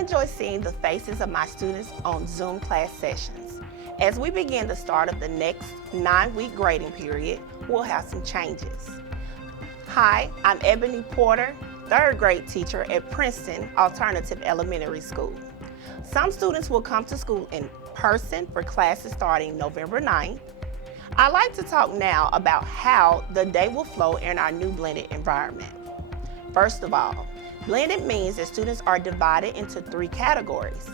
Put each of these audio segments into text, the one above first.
enjoy seeing the faces of my students on Zoom class sessions. As we begin the start of the next 9-week grading period, we'll have some changes. Hi, I'm Ebony Porter, 3rd grade teacher at Princeton Alternative Elementary School. Some students will come to school in person for classes starting November 9th. I'd like to talk now about how the day will flow in our new blended environment. First of all, blended means that students are divided into 3 categories.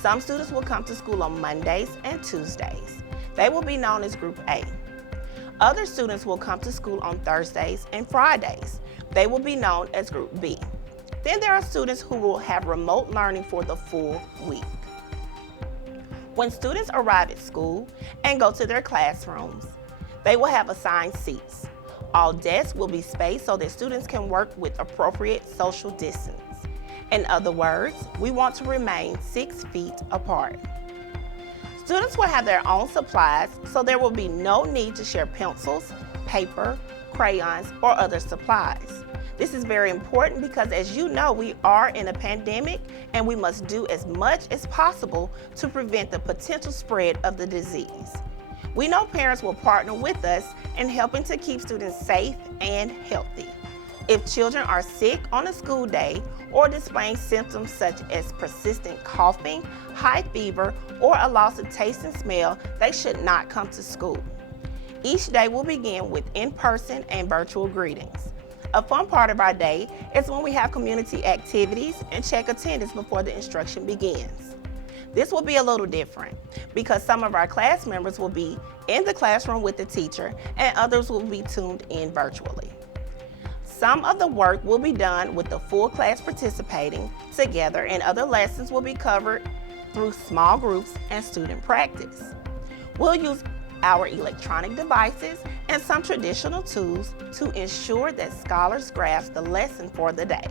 Some students will come to school on Mondays and Tuesdays. They will be known as Group A. Other students will come to school on Thursdays and Fridays. They will be known as Group B. Then there are students who will have remote learning for the full week. When students arrive at school and go to their classrooms, they will have assigned seats. All desks will be spaced so that students can work with appropriate social distance. In other words, we want to remain 6 feet apart. Students will have their own supplies, so there will be no need to share pencils, paper, crayons, or other supplies. This is very important because, as you know, we are in a pandemic and we must do as much as possible to prevent the potential spread of the disease. We know parents will partner with us in helping to keep students safe and healthy. If children are sick on a school day or displaying symptoms such as persistent coughing, high fever, or a loss of taste and smell, they should not come to school. Each day will begin with in-person and virtual greetings. A fun part of our day is when we have community activities and check attendance before the instruction begins. This will be a little different because some of our class members will be in the classroom with the teacher and others will be tuned in virtually. Some of the work will be done with the full class participating together, and other lessons will be covered through small groups and student practice. We'll use our electronic devices and some traditional tools to ensure that scholars grasp the lesson for the day.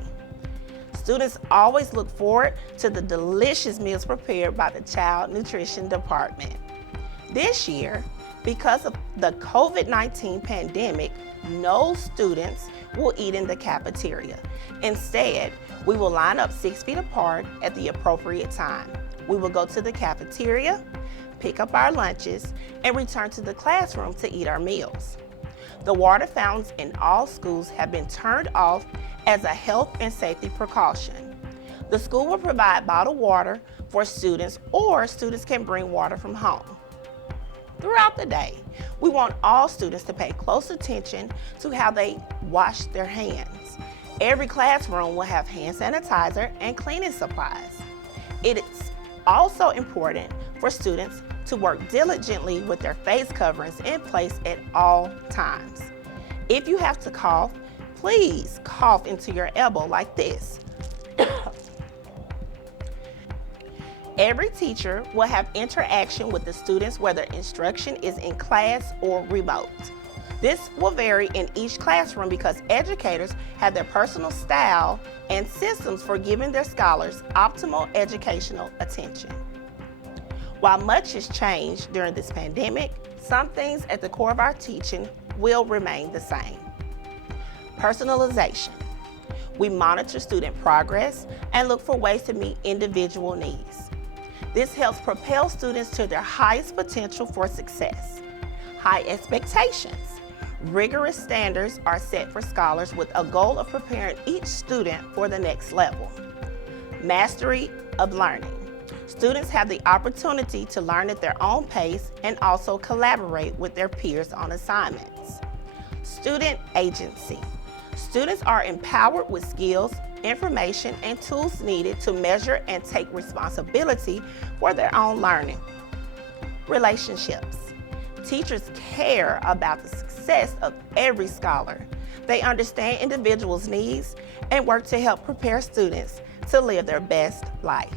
Students always look forward to the delicious meals prepared by the Child Nutrition Department. This year, because of the COVID-19 pandemic, no students will eat in the cafeteria. Instead, we will line up 6 feet apart at the appropriate time. We will go to the cafeteria, pick up our lunches, and return to the classroom to eat our meals. The water fountains in all schools have been turned off as a health and safety precaution. The school will provide bottled water for students, or students can bring water from home. Throughout the day, we want all students to pay close attention to how they wash their hands. Every classroom will have hand sanitizer and cleaning supplies. It is also important for students to work diligently with their face coverings in place at all times. If you have to cough, please cough into your elbow like this. Every teacher will have interaction with the students whether instruction is in class or remote. This will vary in each classroom because educators have their personal style and systems for giving their scholars optimal educational attention. While much has changed during this pandemic, some things at the core of our teaching will remain the same. Personalization. We monitor student progress and look for ways to meet individual needs. This helps propel students to their highest potential for success. High expectations. Rigorous standards are set for scholars with a goal of preparing each student for the next level. Mastery of learning. Students have the opportunity to learn at their own pace and also collaborate with their peers on assignments. Student agency. Students are empowered with skills, information, and tools needed to measure and take responsibility for their own learning. Relationships. Teachers care about the success of every scholar. They understand individuals' needs and work to help prepare students to live their best life.